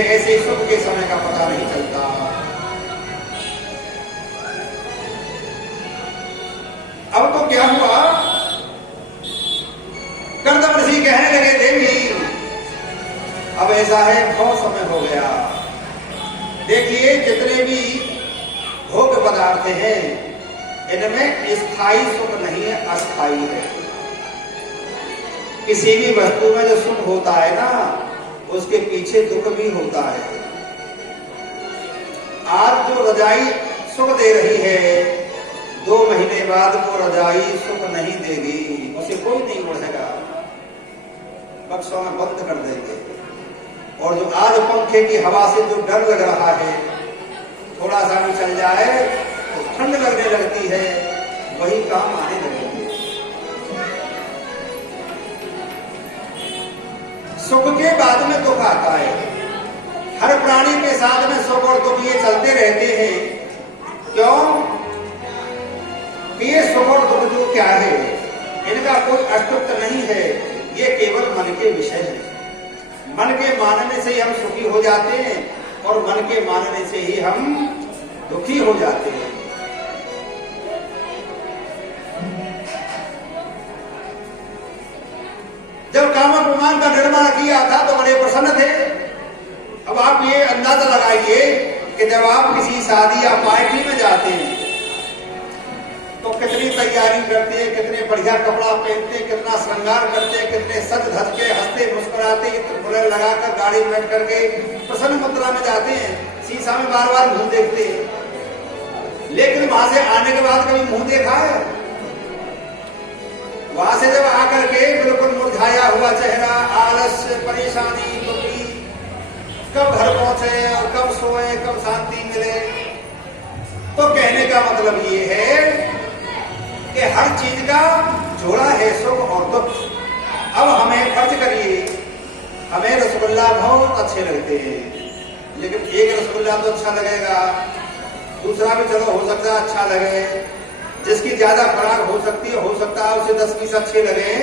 ऐसे सुख के समय का पता नहीं चलता। अब तो क्या हुआ, कर्दम ऋषि कहने लगे देवी अब ऐसा है, बहुत समय हो गया। देखिए जितने भी भोग पदार्थ हैं इनमें स्थायी सुख नहीं है, अस्थायी है। किसी भी वस्तु में जो सुख होता है ना उसके पीछे दुख भी होता है। आज जो रजाई सुख दे रही है 2 महीने बाद वो रजाई सुख नहीं देगी, उसे कोई नहीं उड़ेगा, बक्सों में बंद कर देंगे। और जो आज पंखे की हवा से जो डर लग रहा है, थोड़ा सा भी चल जाए तो ठंड लगने लगती है, वही काम आने लगेंगे। सुख के बाद में दुख आता है। हर प्राणी के साथ में सुख और दुख ये चलते रहते हैं। क्यों? ये सुख और दुख जो क्या है, इनका कोई अस्तित्व नहीं है, ये केवल मन के विषय है। मन के मानने से ही हम सुखी हो जाते हैं और मन के मानने से ही हम दुखी हो जाते हैं। जब कामक विमान का निर्माण किया था तो बड़े प्रसन्न थे। अब आप ये अंदाजा लगाइए कि जब आप किसी शादी या पार्टी में जाते हैं तो कितनी तैयारी करते हैं, कितने बढ़िया कपड़ा पहनते हैं, कितना श्रृंगार करते हैं, कितने सज धज के हंसते मुस्कुराते, इत्र लगाकर गाड़ी में बैठ करके प्रसन्न मुद्रा में जाते हैं, शीशा में बार बार मुंह देखते हैं। लेकिन वहां से आने के बाद कभी मुंह देखा है? वहां से जब आकर के बिल्कुल मुरझाया हुआ चेहरा, आलस्य, परेशानी, दुखी, कब घर पहुंचे और कब सोए, कब शांति मिले। तो कहने का मतलब ये है कि हर चीज का जोड़ा है सुख और दुख। अब हमें खर्च करिए, हमें रसगुल्ला बहुत अच्छे लगते हैं, लेकिन एक रसगुल्ला तो अच्छा लगेगा, दूसरा भी चलो हो सकता है अच्छा लगे, जिसकी ज्यादा खुराक हो सकता है उसे 10 पीस अच्छे लगे,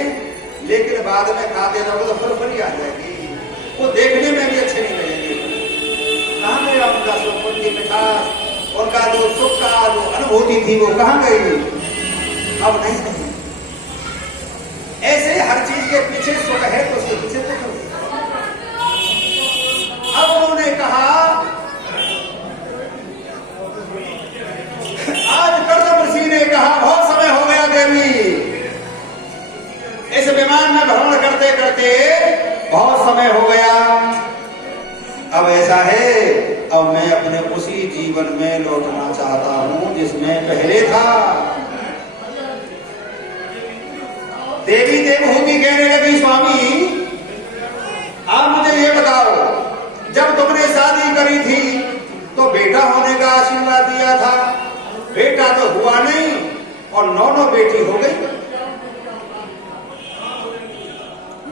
लेकिन बाद में खाते रहोगे तो फुरफुरी आ जाएगी, वो देखने में भी अच्छे नहीं लगेंगे। कहाँ गया उनका सुख, उनकी मिठास, उनका जो सुख का जो अनुभूति थी वो कहाँ गई? अब नहीं। ऐसे हर चीज के पीछे सुख है तो उसके पीछे दुख है। अब उन्होंने कहा, आज कर्दम ऋषि ने कहा बहुत समय हो गया देवी, इस विमान में भ्रमण करते करते बहुत समय हो गया। अब ऐसा है, अब मैं अपने उसी जीवन में लौटना चाहता हूं जिसमें पहले था। देवी देवहूति कहने लगी, स्वामी आप मुझे ये बताओ, जब तुमने शादी करी थी तो बेटा होने का आशीर्वाद दिया था, बेटा तो हुआ नहीं और 9 बेटी हो गई,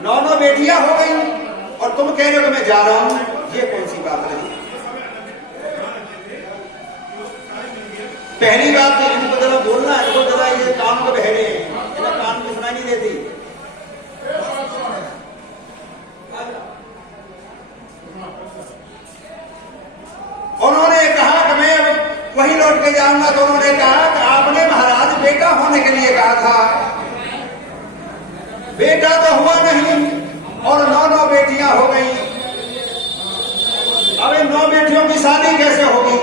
9 बेटियां हो गई और तुम कह रहे हो कि मैं जा रहा हूं, ये कौन सी बात रही? पहली बात तो इनको जरा बोलना, इनको जरा ये कान को बहरे हैं, इन्हें कान को सुनाई नहीं देती। उन्होंने कहा कि मैं वहीं लौट के जाऊंगा, तो उन्होंने कहा कि आपने महाराज बेटा होने के लिए कहा था, बेटा तो हुआ नहीं और 9 बेटियां हो गई। अब इन 9 बेटियों की शादी कैसे होगी?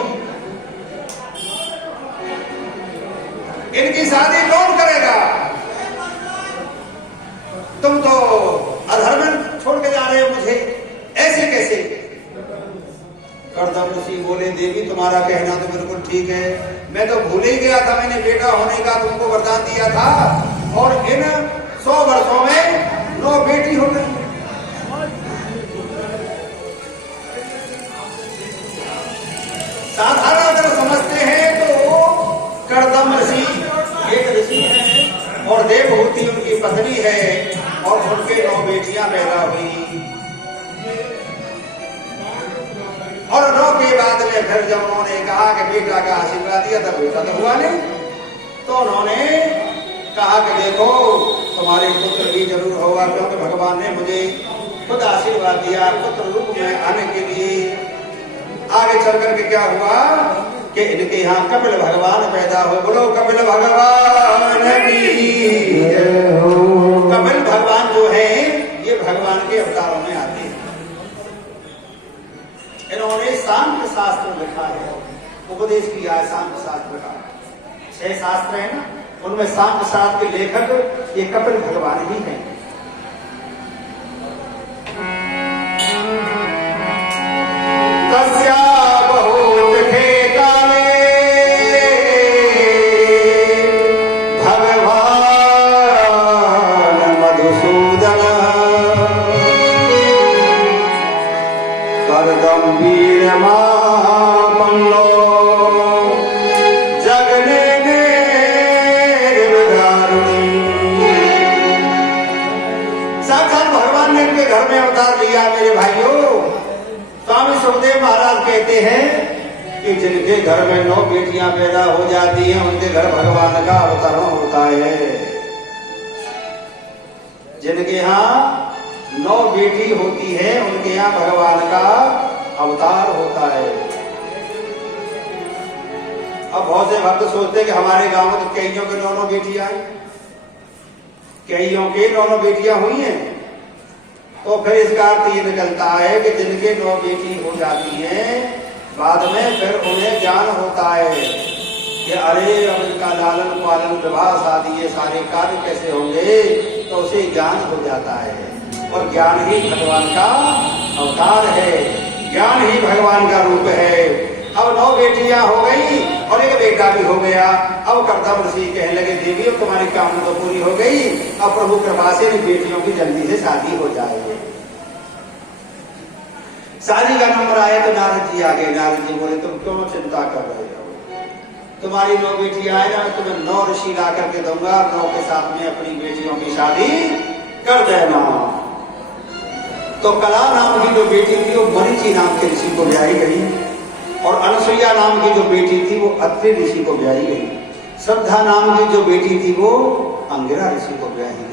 इनकी शादी कौन करेगा? तुम तो अधर्म छोड़ के जा रहे हो मुझे, ऐसे कैसे? कर्दम ऋषि बोले, देवी तुम्हारा कहना तो बिल्कुल ठीक है, मैं तो भूल ही गया था, मैंने बेटा होने का तुमको वरदान दिया था और इन 100 वर्षों में 9 बेटी हो गई। साधारण अगर समझते हैं तो कर्दम ऋषि एक ऋषि है और देवहूति उनकी पत्नी है और उनके 9 बेटियां पैदा हुई और 9 के बाद में फिर जब उन्होंने कहा कि बेटा का आशीर्वाद दिया था, बेटा तो हुआ नहीं, तो उन्होंने कहा कि देखो तुम्हारे पुत्र भी जरूर होगा, क्योंकि भगवान ने मुझे खुद आशीर्वाद दिया पुत्र रूप में आने के लिए। आगे चल करके क्या हुआ कि इनके यहाँ कपिल भगवान पैदा हुए। बोलो कपिल भगवान की जय हो। कपिल भगवान जो है ये भगवान के अवतारों में आते हैं। इन्होंने सांख्य शास्त्र लिखा है, उपदेश किया है सांख्य शास्त्र का। 6 शास्त्र है ना, उनमें सांख्य शास्त्र के लेखक ये कपिल भगवान ही हैं। तस्या बहुत थे काले भगवान मधुसूदन कर गंभीर मापन्नो जगने साक्षात भगवान ने इनके घर में अवतार लिया। मेरे भाइयों, स्वामी सुखदेव महाराज कहते हैं कि जिनके घर में 9 बेटियां पैदा हो जाती हैं उनके घर भगवान का अवतरण होता है। जिनके यहाँ 9 बेटी होती है उनके यहाँ भगवान का अवतार होता है। अब बहुत से भक्त सोचते हैं कि हमारे गांव में तो कईयों के 9 बेटियां आई, कईयों के 9 बेटियां हुई हैं। तो फिर इसका अर्थ ये निकलता है कि जिनके 9 बेटी हो जाती हैं बाद में फिर उन्हें ज्ञान होता है कि अरे अब इनका लालन पालन विवाह शादी ये सारे कार्य कैसे होंगे, तो उसे ज्ञान हो जाता है। और ज्ञान ही भगवान का अवतार है, ज्ञान ही भगवान का रूप है। अब 9 बेटियां हो गई और एक बेटा भी हो गया। अब कर्दम ऋषि कहने लगे देवी अब तुम्हारी कामना तो पूरी हो गई, अब प्रभु कृपा से बेटियों की जल्दी से शादी हो जाएगी। शादी का नंबर आया तो नारद जी आ गए। नारद जी बोले तुम क्यों चिंता कर रहे हो, तुम्हारी 9 बेटियां आए ना, तुम्हें 9 ऋषि ला करके दूंगा, 9 के साथ में अपनी बेटियों की शादी कर देना। तो कला नाम की जो बेटी थी वो मरीचि नाम के ऋषि को ब्याही गई, और अनसुईया नाम की जो बेटी थी वो अत्रि ऋषि को ब्याही गई। श्रद्धा नाम की जो बेटी थी वो अंगिरा ऋषि को ब्याही गई।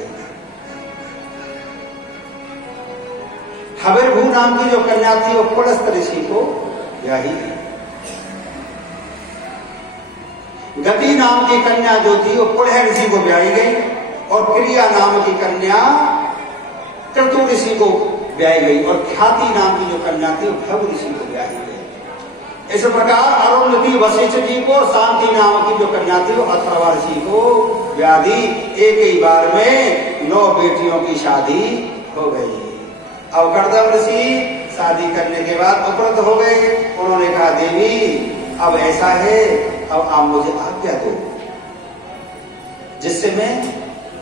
हविर्भू नाम की जो कन्या थी वो पुलस्त ऋषि को ब्याही गई। गति नाम की कन्या जो थी वो पुलह ऋषि को ब्याही गई, और क्रिया नाम की कन्या क्रतु ऋषि को ब्याही गई, और ख्याति नाम की जो कन्या थी वो भृगु ऋषि को ब्याही गई। इस प्रकार अरुंधति वशिष्ठ जी को, शांति नाम की जो कन्या थी वो अथर्वा ऋषि को व्याधि एक ही बार में 9 बेटियों की शादी हो गई। अब कर्दम ऋषि शादी करने के बाद उपरत हो गए। उन्होंने कहा देवी अब ऐसा है, अब आप मुझे आज्ञा दो जिससे मैं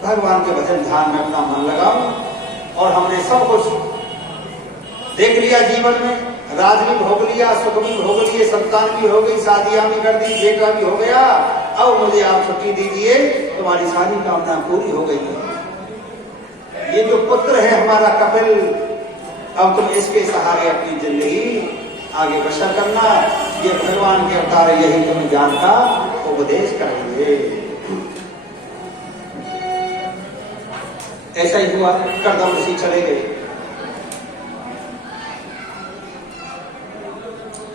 भगवान के भजन ध्यान में अपना मन लगाऊं। और हमने सब कुछ देख लिया जीवन में, राज भी भोग लिया, सुख भी भोग लिए, संतान भी हो गई, शादियां भी कर दी, बेटा भी हो गया। अब मुझे आप छुट्टी दीजिए, तुम्हारी सारी कामना पूरी हो गई है। ये जो पुत्र है हमारा कपिल, अब तुम इसके सहारे अपनी जिंदगी आगे बसर करना। ये भगवान के अवतार, यही तुम्हें ज्ञान का उपदेश करेंगे। ऐसा ही हुआ, कर्दम ऋषि चले गए।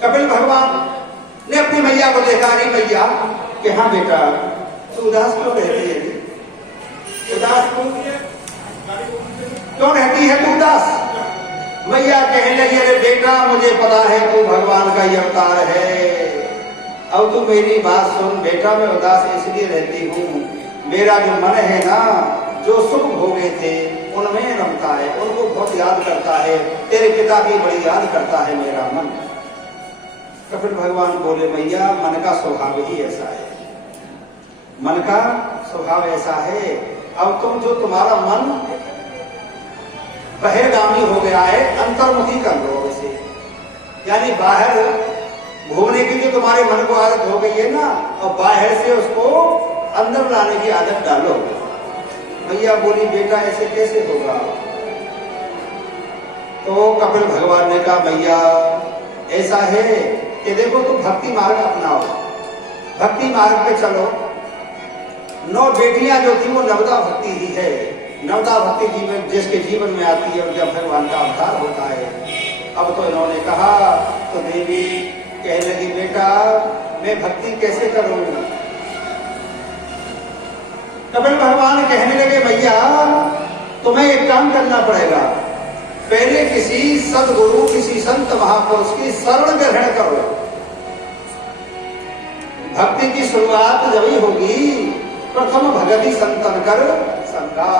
कपिल भगवान ने अपनी मैया को देखा, नहीं मैया कि हाँ बेटा तू उदास क्यों रहती है, उदास क्यों रहती है तू उदास। मैया कहने लगी अरे बेटा मुझे पता है तू भगवान का ही अवतार है, अब तू मेरी बात सुन बेटा। मैं उदास इसलिए रहती हूँ, मेरा जो मन है ना, जो सुख भोगे थे उनमें रमता है, उनको बहुत याद करता है, तेरे पिता की बड़ी याद करता है मेरा मन। कपिल भगवान बोले मैया मन का स्वभाव ही ऐसा है, मन का स्वभाव ऐसा है। अब तुम जो तुम्हारा मन बहिर्गामी हो गया है, अंतर्मुखी कर लो इसे, यानी बाहर घूमने की जो तुम्हारे मन को आदत हो गई है ना, और बाहर से उसको अंदर लाने की आदत डालो। मैया बोली बेटा ऐसे कैसे होगा। तो कपिल भगवान ने कहा मैया ऐसा है कि देखो तुम भक्ति मार्ग अपनाओ, भक्ति मार्ग पे चलो। 9 बेटियां जो थी वो नवदा भक्ति ही है, नवदा भक्ति जीवन जिसके जीवन में आती है और जब भगवान का अवतार होता है। अब तो इन्होंने कहा तो देवी कहने लगी, बेटा मैं भक्ति कैसे करूं? कपिल भगवान कहने लगे, भैया तुम्हें एक काम करना पड़ेगा, पहले किसी सदगुरु, किसी संत महापुरुष की शरण ग्रहण करो। भक्ति की शुरुआत जब ही होगी, प्रथम भगति संतन कर संगा।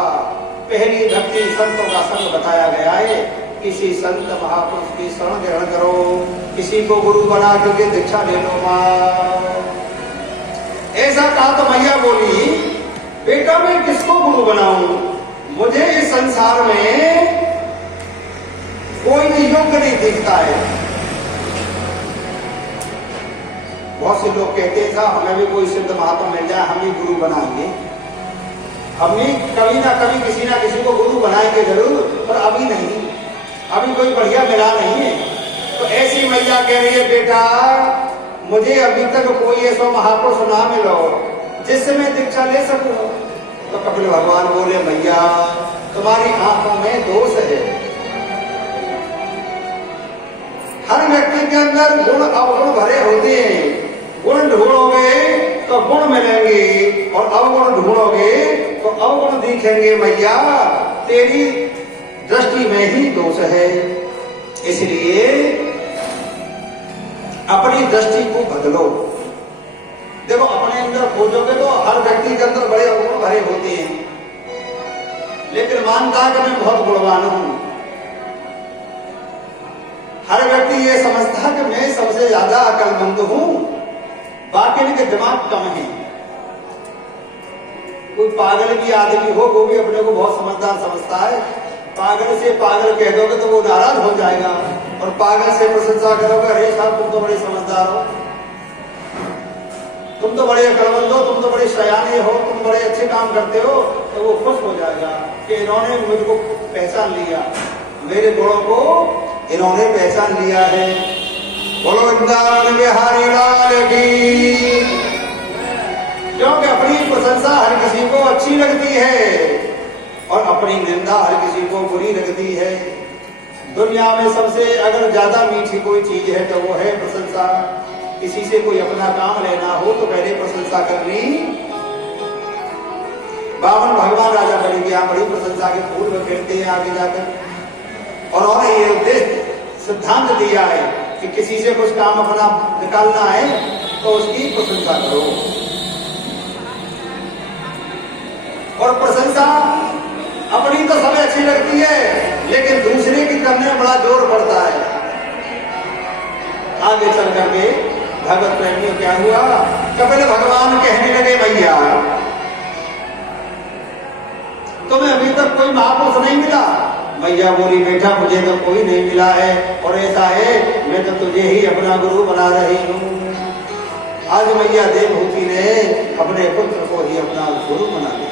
पहली भक्ति संतों का संग बताया गया है। किसी संत महापुरुष की शरण ग्रहण करो, किसी को गुरु बना करके दीक्षा ले लो। ऐसा कहा तो मैया बोली, बेटा मैं किसको गुरु बनाऊं? मुझे इस संसार में कोई भी योग्य नहीं दिखता है। बहुत से लोग कहते था हमें भी कोई सिद्ध महात्मा मिल जाए, हम ही गुरु बनाएंगे, हम भी कभी ना किसी को गुरु बनाएंगे जरूर, पर अभी नहीं, अभी कोई बढ़िया मिला नहीं है। तो ऐसी मैया कह रही है, बेटा मुझे अभी तक कोई ऐसा महापुरुष ना मिलो जिससे मैं दीक्षा ले सकूं। तो कपिल भगवान बोले, मैया तुम्हारी आंखों में दोष है। हर व्यक्ति के अंदर गुण अवगुण भरे होते हैं। गुण ढूंढोगे तो गुण मिलेंगे और अवगुण ढूंढोगे तो अवगुण दिखेंगे। मैया तेरी दृष्टि में ही दोष है, इसलिए अपनी दृष्टि को बदलो। देखो अपने अंदर खोजोगे तो हर व्यक्ति के अंदर बड़े अवगुण भरे होते हैं, लेकिन मानता है कि मैं बहुत गुणवान हूं। हर व्यक्ति ये समझता है कि मैं सबसे ज्यादा अकलमंद हूं, बाकी इनके दिमाग कम है। कोई पागल भी आदमी हो, वो भी अपने को बहुत समझदार समझता है। पागल से पागल कह दोगे तो वो नाराज हो जाएगा, और पागल से प्रशंसा करोगे, अरे साहब तुम तो बड़े समझदार हो, तुम तो बड़े अकलमंद हो, तुम तो बड़े सयाने हो, तुम बड़े अच्छे काम करते हो, तो वो खुश हो जाएगा कि इन्होंने मुझको पहचान लिया, मेरे गुणों को इन्होंने पहचान लिया है। बोलो वृंदावन बिहारी लाल की। क्योंकि अपनी प्रशंसा हर किसी को अच्छी लगती है और अपनी निंदा हर किसी को बुरी लगती है। दुनिया में सबसे अगर ज्यादा मीठी कोई चीज है तो वो है प्रशंसा। किसी से कोई अपना काम लेना हो तो पहले प्रशंसा करनी। बावन भगवान राजा बलि की बड़ी प्रशंसा के फूल बिखेरते हैं आगे जाकर, और उन्होंने ये उद्देश्य सिद्धांत दिया है कि किसी से कुछ काम अपना निकालना है तो उसकी प्रशंसा करो। और प्रशंसा अपनी तो समय अच्छी लगती है, लेकिन दूसरे की करने में बड़ा जोर पड़ता है। आगे चल करके भगवत प्रेमियों क्या हुआ, कपिल भगवान कहने लगे, भैया तुम्हें अभी तक कोई महापुरुष नहीं मिला? मैया बोली, बेटा मुझे तो कोई नहीं मिला है, और ऐसा है मैं तो तुझे ही अपना गुरु बना रही हूँ। आज मैया देवहूति ने अपने पुत्र को ही अपना गुरु बना लिया।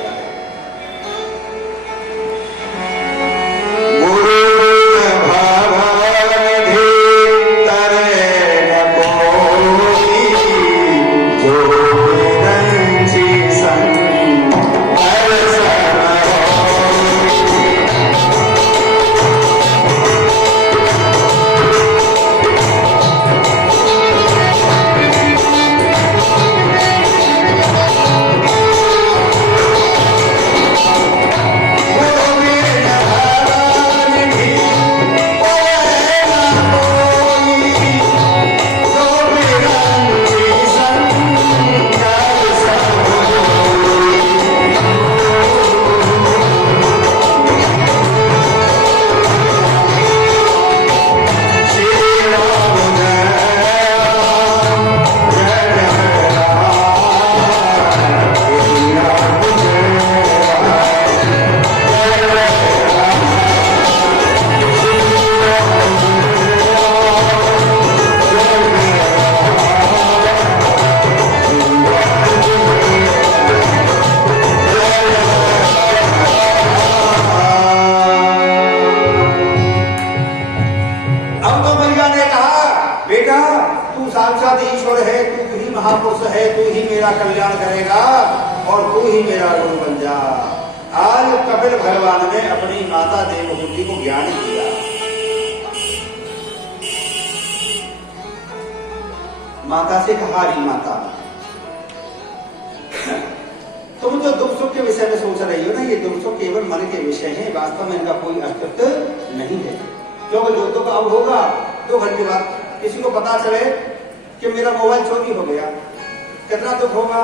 महापुरुष है, तू ही मेरा कल्याण करेगा और तू ही मेरा गुरु बन जा। आज कपिल भगवान ने अपनी माता देवहूति को ज्ञान दिया। माता से कहा, हारी माता, तुम जो दुख सुख के विषय में सोच रही हो ना, ये दुख सुख केवल मन के विषय हैं, वास्तव में इनका कोई अस्तित्व नहीं है। क्योंकि जो दुख अब होगा 2 घंटे बाद किसी को पता चले कि मेरा मोबाइल चोरी हो गया, कितना दुख होगा,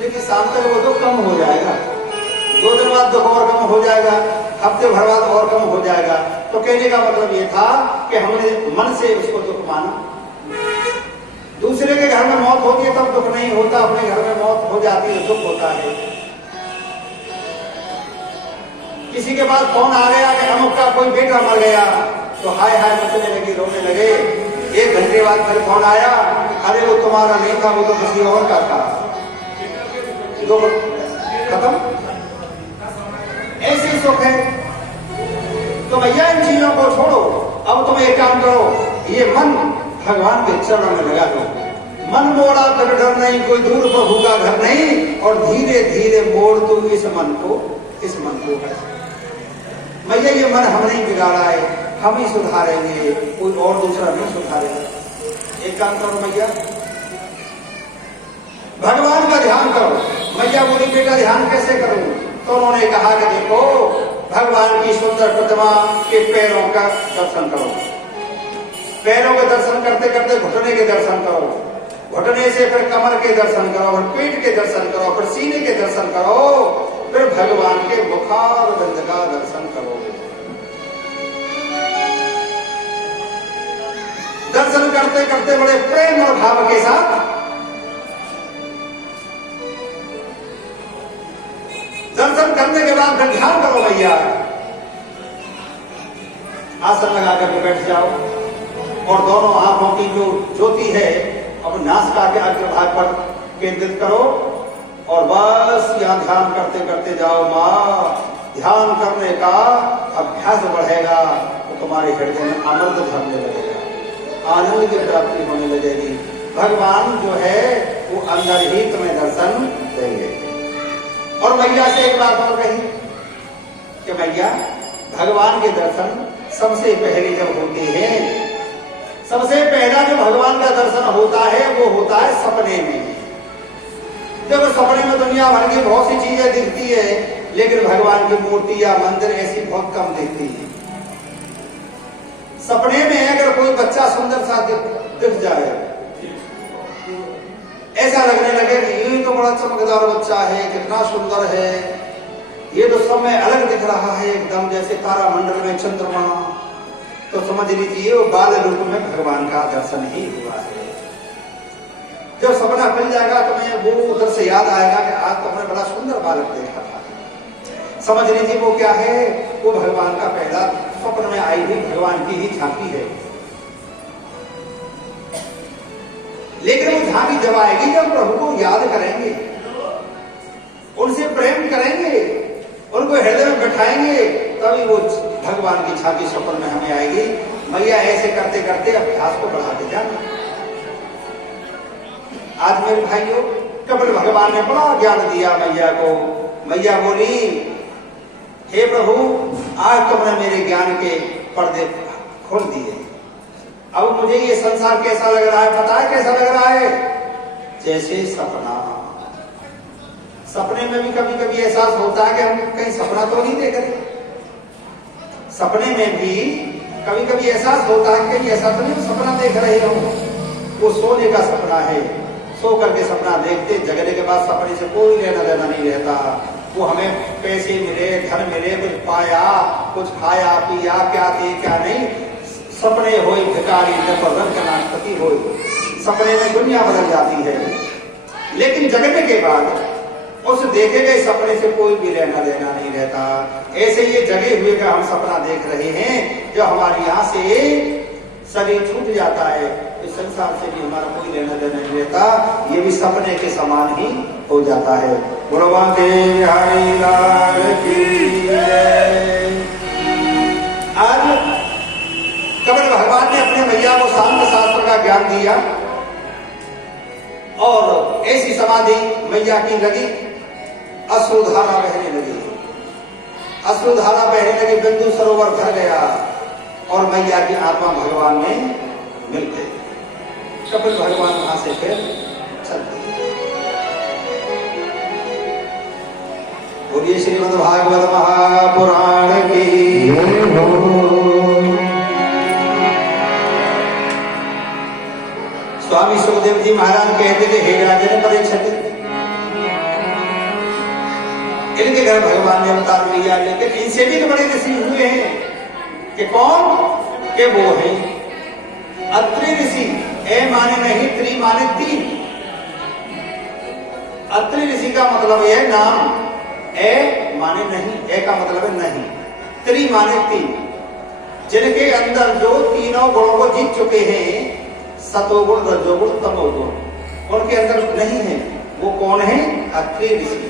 लेकिन शाम तक वो दुख कम हो जाएगा, 2 दिन बाद दुख और कम हो जाएगा, हफ्ते भर बाद और कम हो जाएगा। तो कहने का मतलब ये था कि हमने मन से उसको दुख माना। दूसरे के घर में मौत होती है तब दुख नहीं होता, अपने घर में मौत हो जाती है दुख होता है। किसी के पास फोन आ गया कि अमुक का कोई बेटा मर गया, तो हाय हाय मचने लगी, रोने लगे। 1 घंटे बाद फिर फोन आया, अरे वो तुम्हारा नहीं था, वो तो किसी और का था, दुख खत्म। ऐसे सुख है। तो भैया इन चीजों को छोड़ो, अब तुम एक काम करो, ये मन भगवान के चरणों में लगा दो। मन मोड़ा कर डर नहीं, कोई दूर प्रभु का घर नहीं, और धीरे धीरे मोड़ तू इस मन को है। भैया ये मन हम नहीं बिगाड़ा है, हम ही सुधारेंगे, कोई और दूसरा नहीं सुधारेगा। एक काम करो भैया, भगवान का ध्यान करो। मैया बोली बेटा ध्यान कैसे करूं? तो उन्होंने कहा कि देखो, भगवान की सुंदर प्रतिमा के पैरों का दर्शन करो, पैरों के दर्शन करते करते घुटने के दर्शन करो, घुटने से फिर कमर के दर्शन करो, फिर पेट के दर्शन करो, फिर सीने के दर्शन करो, फिर भगवान के मुखार बिंद का दर्शन करो। दर्शन करते करते बड़े प्रेम और भाव के साथ दर्शन करने के बाद फिर ध्यान करो भैया। आसन लगा करके बैठ जाओ और दोनों आंखों की जो ज्योति है अब नासिका के अग्रभाग पर केंद्रित करो और बस यहां ध्यान करते करते जाओ। मां, ध्यान करने का अभ्यास बढ़ेगा तो तुम्हारे हृदय में अमृत झरने लगेगा, आनंद की प्राप्ति होने लगेगी। भगवान जो है वो अंदर ही तुम्हें दर्शन देंगे। और मैया से एक बात और कही कि मैया, भगवान के दर्शन सबसे पहले जब होते हैं, सबसे पहला जो भगवान का दर्शन होता है वो होता है सपने में। देखो सपने में दुनिया भर की बहुत सी चीजें दिखती है, लेकिन भगवान की मूर्ति या मंदिर ऐसी बहुत कम दिखती है। सपने में अगर कोई बच्चा सुंदर सा दिख जाए, ऐसा लगने लगे कि ये तो बड़ा चमकदार बच्चा है, कितना सुंदर है, ये तो सब में अलग दिख रहा है एकदम जैसे तारामंडल में चंद्रमा, तो समझ लीजिए वो बाल रूप में भगवान का दर्शन ही हुआ है। जब सपना मिल जाएगा तो मैं वो उधर से याद आएगा कि आज तो हमने बड़ा सुंदर बालक देखा था, समझ लीजिए वो क्या है, वो भगवान का पहला स्वप्न में आई हुई भगवान की ही झांकी है। लेकिन वो झांकी जब आएगी जब प्रभु को याद करेंगे, उनसे प्रेम करेंगे, उनको हृदय में बैठाएंगे, तभी वो भगवान की झांकी स्वप्न में हमें आएगी। मैया ऐसे करते करते अभ्यास को बढ़ाते जाना। आज मेरे भाइयों, कपिल भगवान ने बड़ा ज्ञान दिया मैया को। मैया बोली, हे प्रभु, आज तुमने मेरे ज्ञान के पर्दे खोल दिए, अब मुझे ये संसार कैसा लग रहा है पता है? कैसा लग रहा है? जैसे सपना। सपने में भी कभी कभी एहसास होता है कि हम कहीं सपना तो नहीं देख रहे। सपने में भी कभी कभी एहसास होता है कि ऐसा तो नहीं सपना देख रहे हो, वो सोने का सपना है। सो करके सपना देखते, जगने के बाद सपने से कोई लेना देना नहीं रहता। वो हमें पैसे मिले, धन मिले, कुछ पाया, कुछ खाया पिया, क्या थे क्या नहीं, सपने हो भिखारी नाशपति हो, सपने में दुनिया बदल जाती है। लेकिन जगने के बाद उस देखे गए सपने से कोई भी लेना देना नहीं रहता। ऐसे ये जगे हुए का हम सपना देख रहे हैं, जो हमारी यहाँ से शरीर छूट जाता है, इस संसार से भी हमारा कोई लेना देना नहीं रहता, ये भी सपने के समान ही हो जाता है। गुरुवा के हरि लाल की जय। आज कपिल भगवान ने अपने मैया को शांत शास्त्र का ज्ञान दिया और ऐसी समाधि मैया की लगी, अश्रुधारा बहने लगी, अश्रुधारा बहने लगी, बिंदु सरोवर भर गया और मैया की आत्मा भगवान में मिल गई। कपिल भगवान वहां से फिर चलते। बोलिए श्रीमद् भागवत महापुराण की। स्वामी सुखदेव जी महाराज कहते थे, हे राजन परीक्षित, इनके घर भगवान ने अवतार लिया, लेकिन इनसे भी बड़े ऋषि हुए हैं कि कौन के वो हैं अत्रि ऋषि। ए माने नहीं, त्रि माने तीन। अत्रि ऋषि का मतलब है नाम, ए माने नहीं, ए का मतलब है नहीं, त्रि माने तीन, जिनके अंदर जो तीनों गुणों को जीत चुके हैं, सतोगुण रजोगुण तमोगुण, उनके अंदर नहीं है। वो कौन है? अत्रि ऋषि।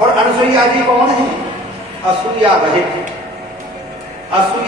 और अनसुईया जी कौन है? असूया रहित। असूया